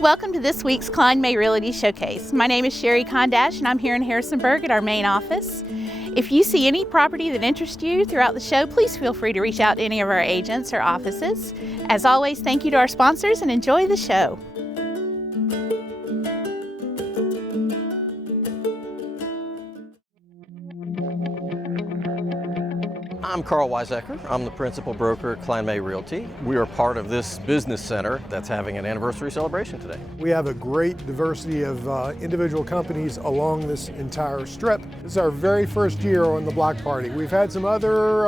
Welcome to this week's Kline Mays Realty Showcase. My name is Sherri Kondash and I'm here in Harrisonburg at our main office. If you see any property that interests you throughout the show, please feel free to reach out to any of our agents or offices. As always, thank you to our sponsors and enjoy the show. I'm Karl Weizacker. I'm the principal broker at Kline Mays Realty. We are part of this business center that's having an anniversary celebration today. We have a great diversity of individual companies along this entire strip. This is our very first year on the block party. We've had some other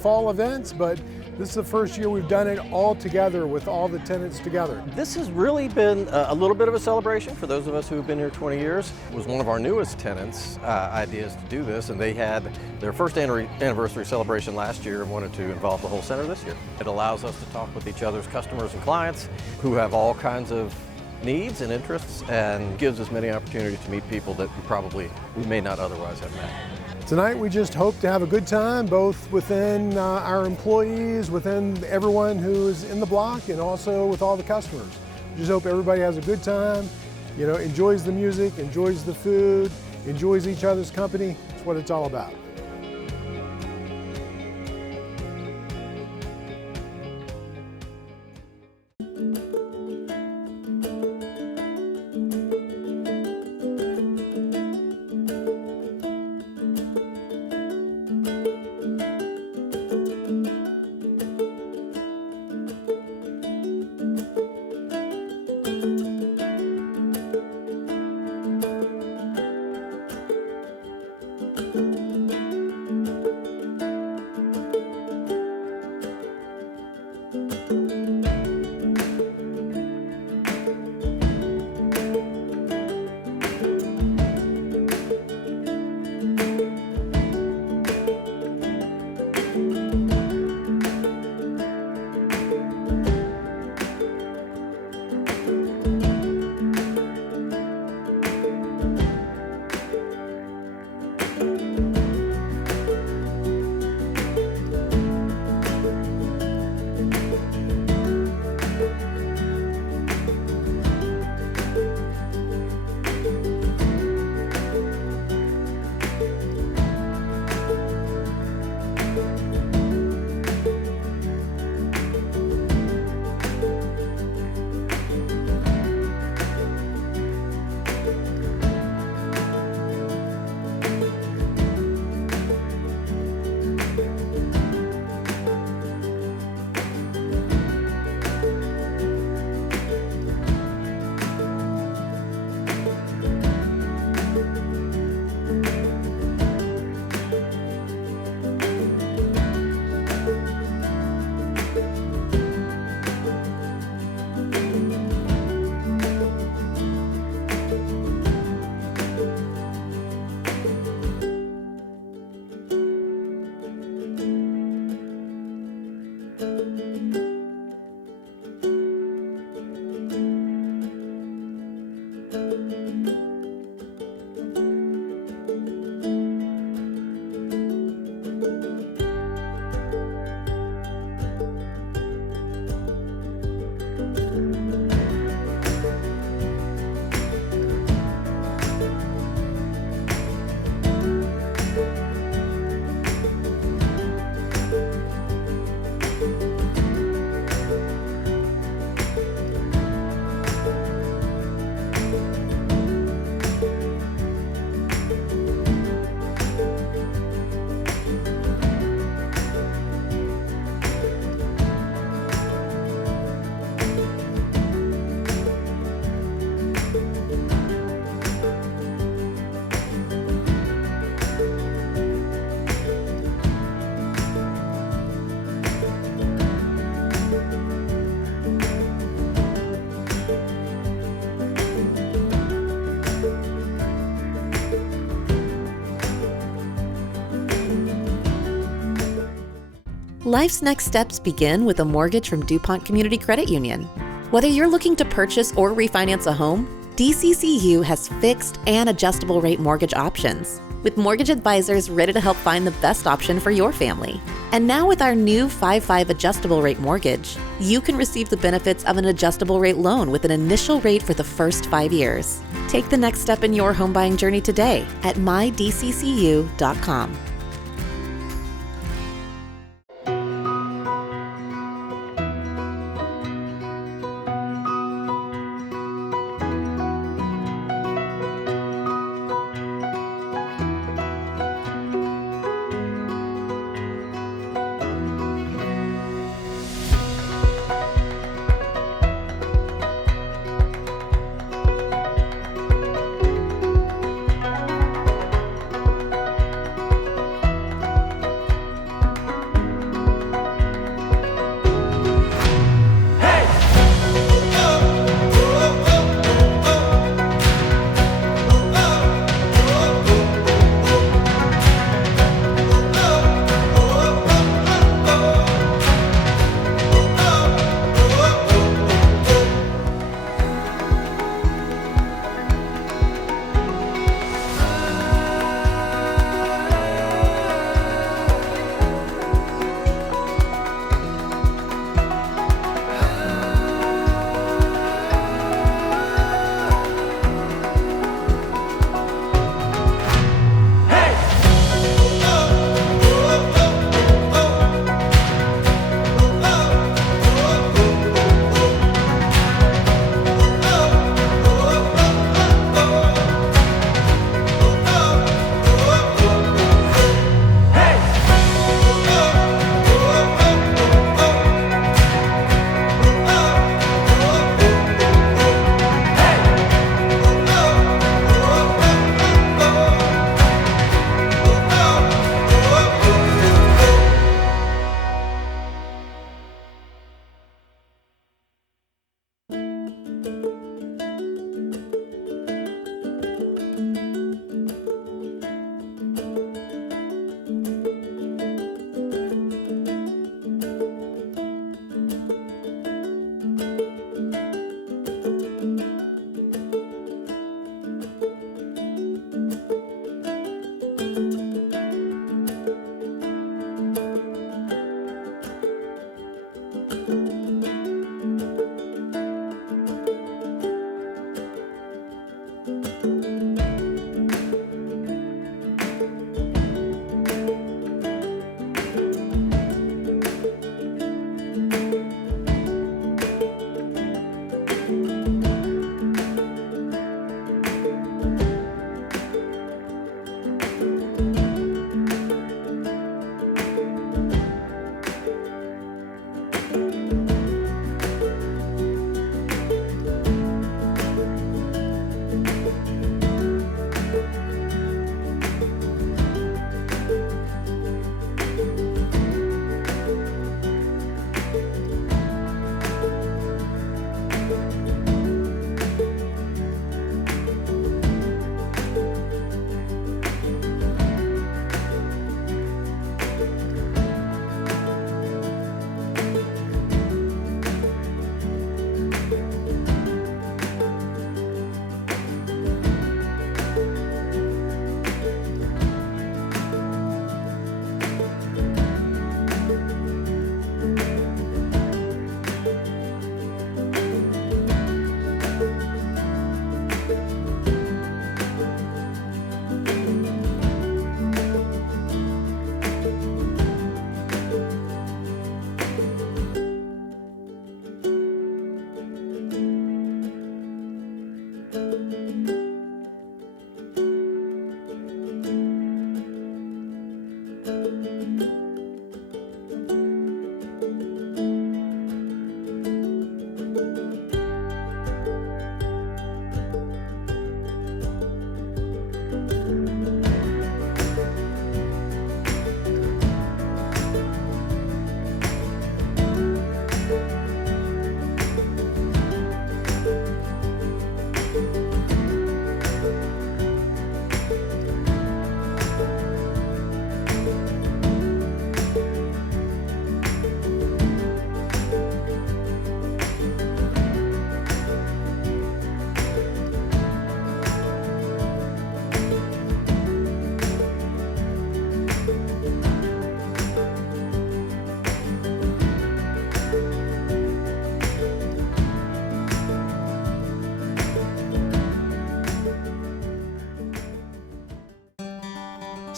fall events, but this is the first year we've done it all together with all the tenants together. This has really been a little bit of a celebration for those of us who have been here 20 years. It was one of our newest tenants' ideas to do this, and they had their first anniversary celebration last year and wanted to involve the whole center this year. It allows us to talk with each other's customers and clients who have all kinds of needs and interests, and gives us many opportunities to meet people that we may not otherwise have met. Tonight we just hope to have a good time, both within our employees, within everyone who's in the block, and also with all the customers. We just hope everybody has a good time, enjoys the music, enjoys the food, enjoys each other's company. That's what it's all about. Life's next steps begin with a mortgage from DuPont Community Credit Union. Whether you're looking to purchase or refinance a home, DCCU has fixed and adjustable rate mortgage options. with mortgage advisors ready to help find the best option for your family. And now with our new 5/5 adjustable rate mortgage, you can receive the benefits of an adjustable rate loan with an initial rate for the first 5 years. Take the next step in your home buying journey today at mydccu.com.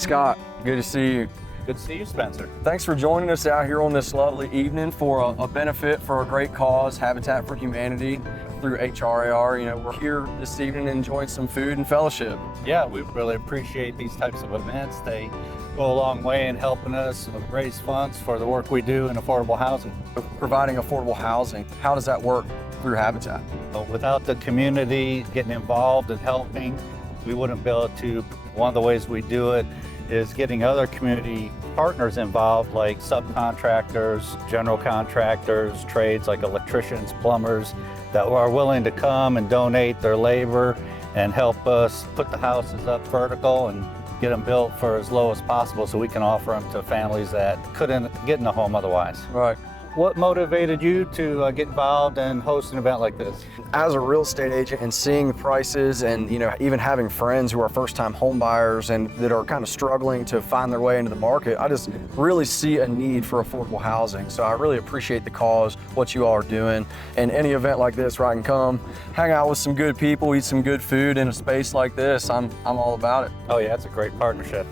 Scott, good to see you. Good to see you, Spencer. Thanks for joining us out here on this lovely evening for a benefit for a great cause, Habitat for Humanity through HRAR. You know, we're here this evening enjoying some food and fellowship. Yeah, we really appreciate these types of events. They go a long way in helping us raise funds for the work we do in affordable housing. Providing affordable housing, how does that work through Habitat? But without the community getting involved and helping, we wouldn't be able to. One of the ways we do it is getting other community partners involved, like subcontractors, general contractors, trades like electricians, plumbers, that are willing to come and donate their labor and help us put the houses up vertical and get them built for as low as possible so we can offer them to families that couldn't get in a home otherwise. Right. What motivated you to get involved and host an event like this? As a real estate agent and seeing the prices and, you know, even having friends who are first-time home buyers and that are kind of struggling to find their way into the market, I just really see a need for affordable housing. So I really appreciate the cause, what you all are doing, and any event like this where I can come, hang out with some good people, eat some good food in a space like this, I'm all about it. Oh yeah, it's a great partnership.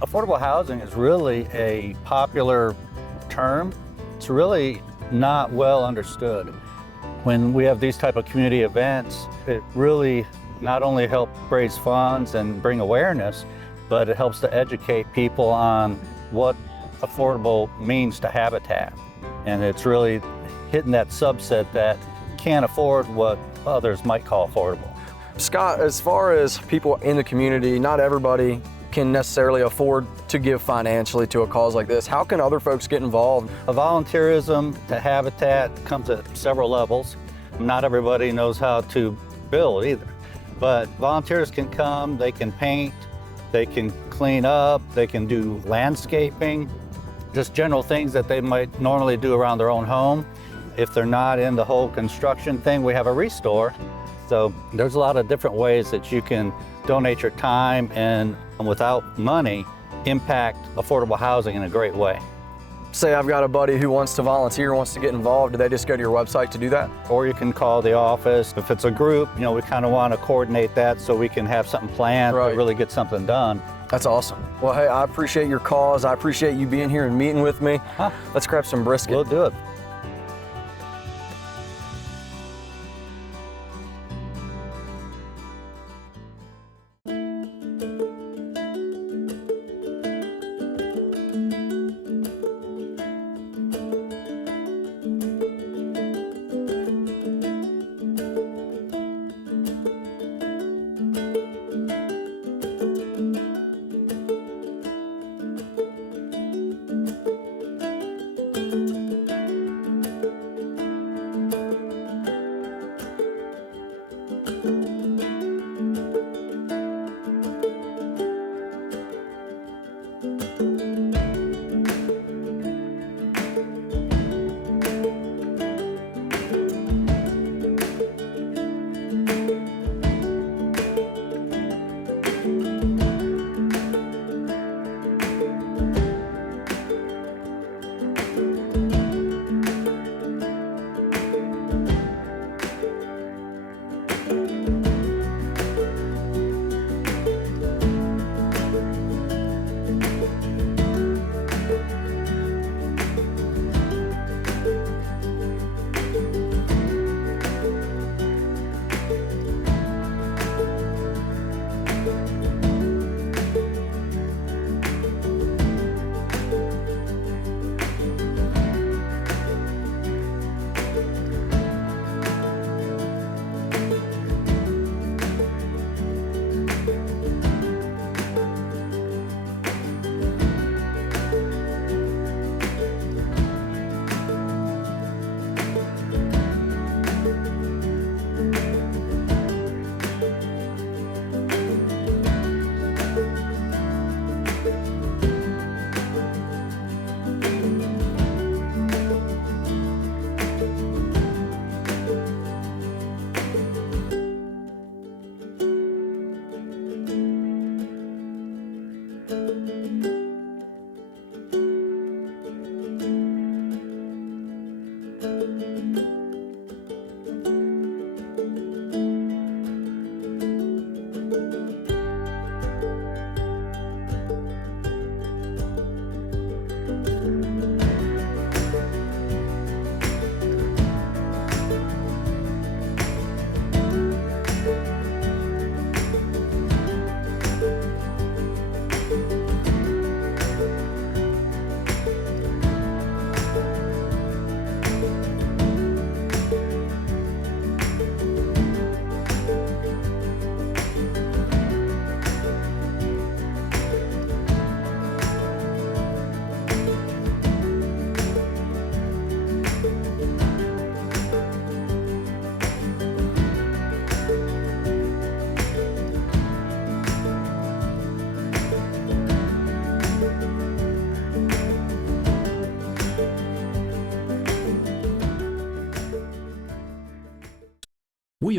Affordable housing is really a popular term. It's really not well understood. When we have these type of community events, it really not only helps raise funds and bring awareness, but it helps to educate people on what affordable means to Habitat. And it's really hitting that subset that can't afford what others might call affordable. Scott, as far as people in the community, not everybody can necessarily afford to give financially to a cause like this. How can other folks get involved? Volunteerism to Habitat comes at several levels. Not everybody knows how to build either, but volunteers can come, they can paint, they can clean up, they can do landscaping, just general things that they might normally do around their own home. If they're not in the whole construction thing, we have a restore. So there's a lot of different ways that you can donate your time and without money, impact affordable housing in a great way. Say I've got a buddy who wants to volunteer, wants to get involved, do they just go to your website to do that? Or you can call the office. If it's a group, you know, we kind of want to coordinate that so we can have something planned to really get something done. That's awesome. Well, hey, I appreciate your cause. I appreciate you being here and meeting with me. Let's grab some brisket. We'll do it.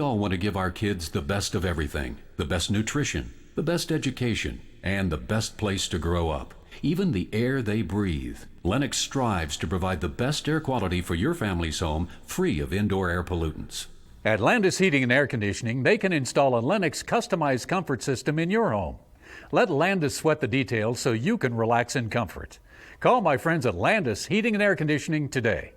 all want to give our kids the best of everything, the best nutrition, the best education, and the best place to grow up, even the air they breathe. Lennox strives to provide the best air quality for your family's home, free of indoor air pollutants. At Landis Heating and Air Conditioning, they can install a Lennox customized comfort system in your home. Let Landis sweat the details so you can relax in comfort. Call my friends at Landis Heating and Air Conditioning today.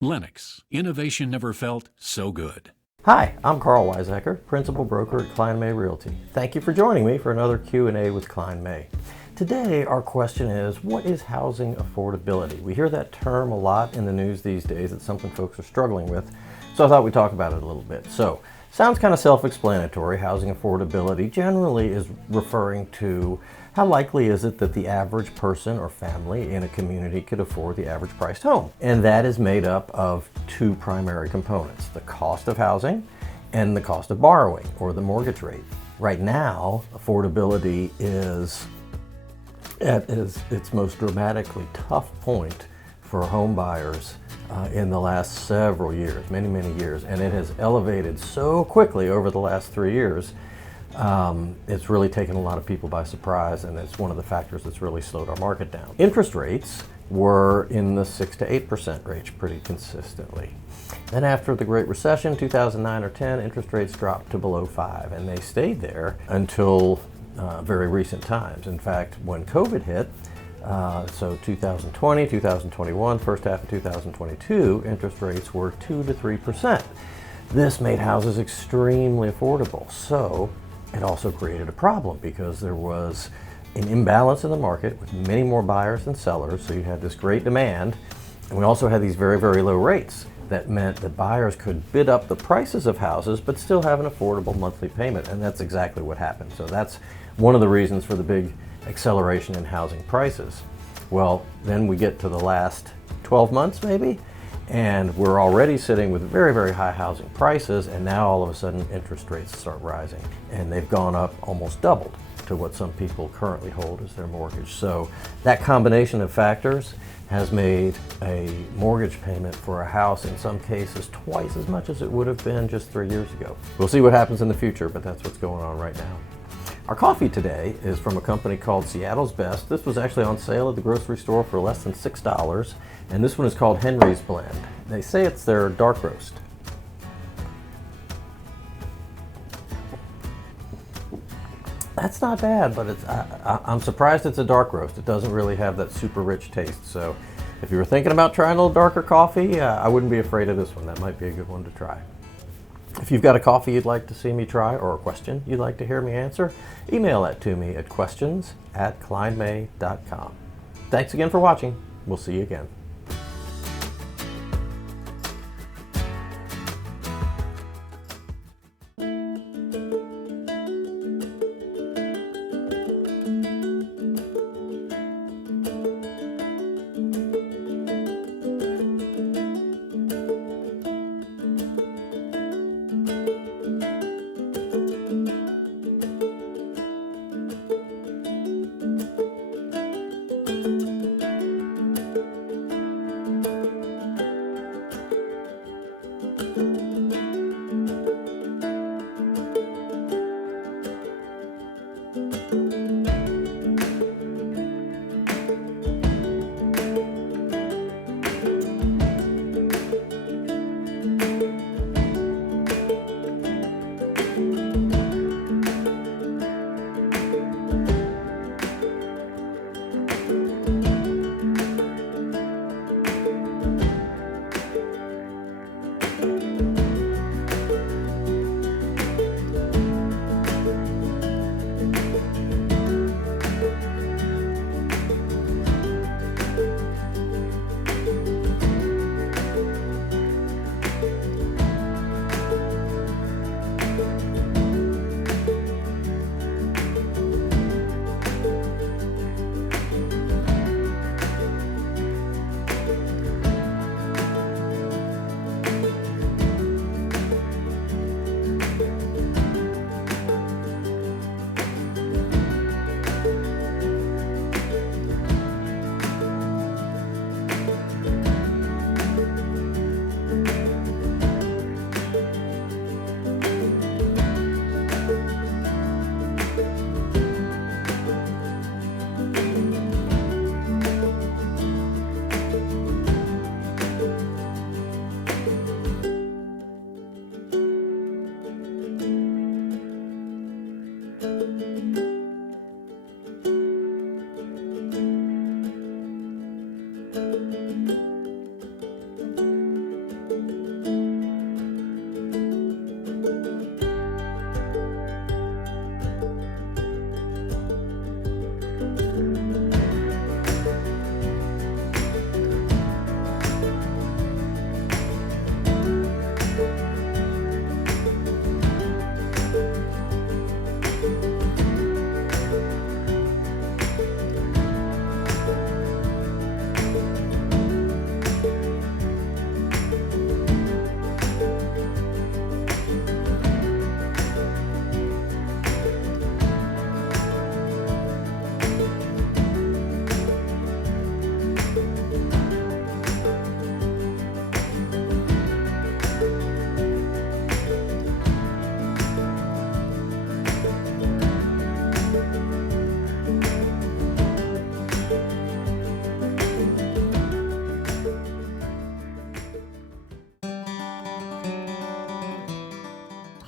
Lennox, innovation never felt so good. Hi, I'm Karl Weizacker, Principal Broker at Kline Mays Realty. Thank you for joining me for another Q&A with Kline Mays. Today, our question is, what is housing affordability? We hear that term a lot in the news these days. It's something folks are struggling with, so I thought we'd talk about it a little bit. So, sounds kind of self-explanatory. Housing affordability generally is referring to how likely is it that the average person or family in a community could afford the average priced home. And that is made up of two primary components, the cost of housing and the cost of borrowing, or the mortgage rate. Right now, affordability is at its most dramatically tough point for home buyers in the last several years, many years, and it has elevated so quickly over the last 3 years. It's really taken a lot of people by surprise, and it's one of the factors that's really slowed our market down. Interest rates were in the 6 to 8% range pretty consistently. Then after the Great Recession, 2009 or 10, interest rates dropped to below 5, and they stayed there until very recent times. In fact, when COVID hit, so 2020, 2021, first half of 2022, interest rates were 2 to 3%. This made houses extremely affordable. So it also created a problem because there was an imbalance in the market with many more buyers than sellers. So you had this great demand, and we also had these very low rates. That meant that buyers could bid up the prices of houses but still have an affordable monthly payment, and that's exactly what happened. So that's one of the reasons for the big acceleration in housing prices. Well, then we get to the last 12 months maybe, and we're already sitting with very high housing prices, and now all of a sudden interest rates start rising, and they've gone up almost doubled to what some people currently hold as their mortgage. So that combination of factors has made a mortgage payment for a house in some cases twice as much as it would have been just 3 years ago. We'll see what happens in the future, but that's what's going on right now. Our coffee today is from a company called Seattle's Best. This was actually on sale at the grocery store for less than $6, and this one is called Henry's Blend. They say it's their dark roast. That's not bad, but I'm surprised it's a dark roast. It doesn't really have that super rich taste. So if you were thinking about trying a little darker coffee, I wouldn't be afraid of this one. That might be a good one to try. If you've got a coffee you'd like to see me try or a question you'd like to hear me answer, email that to me at questions@klinemay.com. Thanks again for watching. We'll see you again.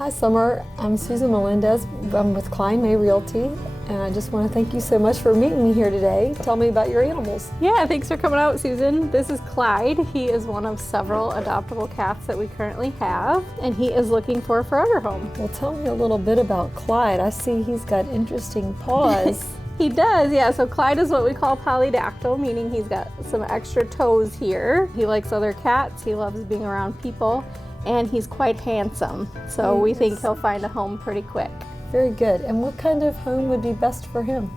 Hi, Summer. I'm Susan Melendez. I'm with Kline Mays Realty, and I just want to thank you so much for meeting me here today. Tell me about your animals. Yeah, thanks for coming out, Susan. This is Clyde. He is one of several adoptable cats that we currently have, and he is looking for a forever home. Well, tell me a little bit about Clyde. I see he's got interesting paws. He does, yeah. So Clyde is what we call polydactyl, meaning he's got some extra toes here. He likes other cats. He loves being around people, and he's quite handsome. So we think he'll find a home pretty quick. Very good. And what kind of home would be best for him?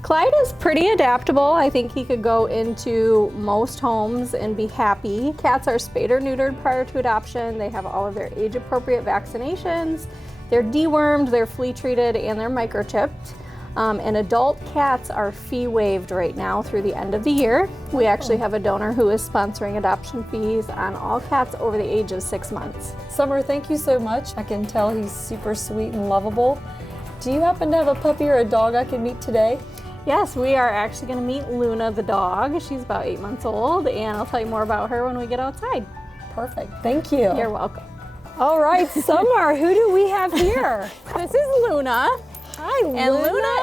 Clyde is pretty adaptable. I think he could go into most homes and be happy. Cats are spayed or neutered prior to adoption. They have all of their age-appropriate vaccinations. They're dewormed, they're flea treated, and they're microchipped. And adult cats are fee waived right now through the end of the year. We actually have a donor who is sponsoring adoption fees on all cats over the age of 6 months. Summer, thank you so much. I can tell he's super sweet and lovable. Do you happen to have a puppy or a dog I can meet today? Yes, we are actually going to meet Luna the dog. She's about 8 months old, and I'll tell you more about her when we get outside. Perfect. Thank you. You're welcome. All right, Summer, who do we have here? This is Luna. Hi, Luna. And Luna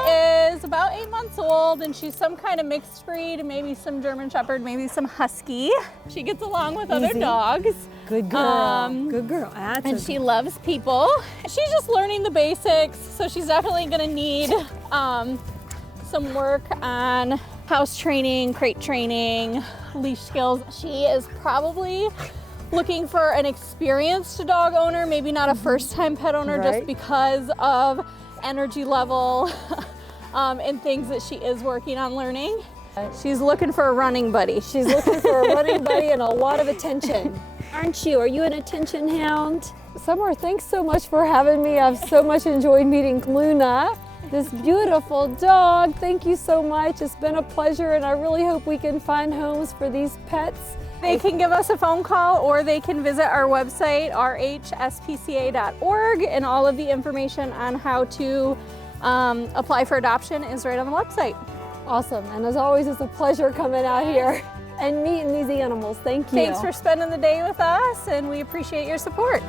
is about 8 months old, and she's some kind of mixed breed, maybe some German Shepherd, maybe some Husky. She gets along with other dogs. Good girl. Good girl. And she loves people. She's just learning the basics, so she's definitely going to need some work on house training, crate training, leash skills. She is probably looking for an experienced dog owner, maybe not a first-time pet owner, just because of energy level and things that she is working on learning. She's looking for a running buddy. She's looking for a running buddy and a lot of attention. Aren't you? Are you an attention hound? Summer, thanks so much for having me. I've so much enjoyed meeting Luna, this beautiful dog. Thank you so much. It's been a pleasure, and I really hope we can find homes for these pets. They can give us a phone call, or they can visit our website, rhspca.org, and all of the information on how to apply for adoption is right on the website. Awesome, and as always, it's a pleasure coming out here and meeting these animals. Thank you. Thanks for spending the day with us, and we appreciate your support.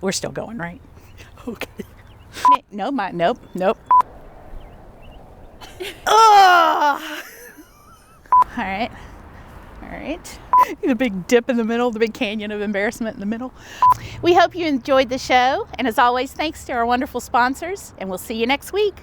We're still going, right? Okay. No, nope. Oh! All right. The big dip in the middle, the big canyon of embarrassment in the middle. We hope you enjoyed the show. And as always, thanks to our wonderful sponsors. And we'll see you next week.